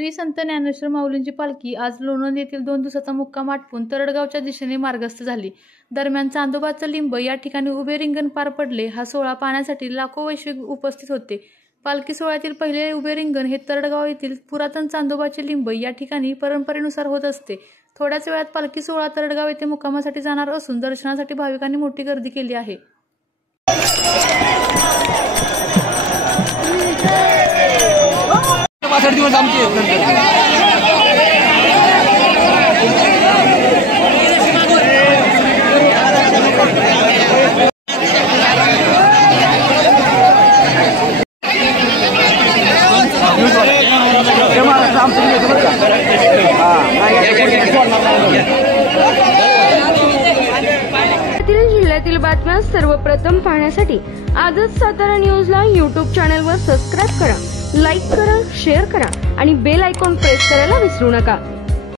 श्री संत ज्ञानेश्वर माऊलींची पालखी आज लोणंद येथील 2 दिवसाचा मुक्काम आटपून तरडगावच्या दिशेने मार्गस्थ झाली। दरम्यान चांदोबाचं लिंब या ठिकाणी उभे रिंगण पार पडले। हा सोहळा पाहण्यासाठी लाखो वैश्विक उपस्थित होते। पालखी सोहळ्यातील पहिले उभे रिंगण हे तरडगाव येथील पुरातन चांदोबाचे लिंब या ठिकाणी परंपरेनुसार होत असते। थोड्याच वेळात पालखी सोहळा तरडगाव येथे मुक्कामासाठी जाणार असून दर्शनासाठी भाविकांनी मोठी गर्दी केली आहे। जिल्ह्यातील बातम्या सर्वप्रथम पाहण्यासाठी आजच सातारा न्यूजला YouTube चॅनलवर सबस्क्राइब करा, लाईक करा, शेअर करा आणि बेल आयकॉन प्रेस करायला विसरू नका।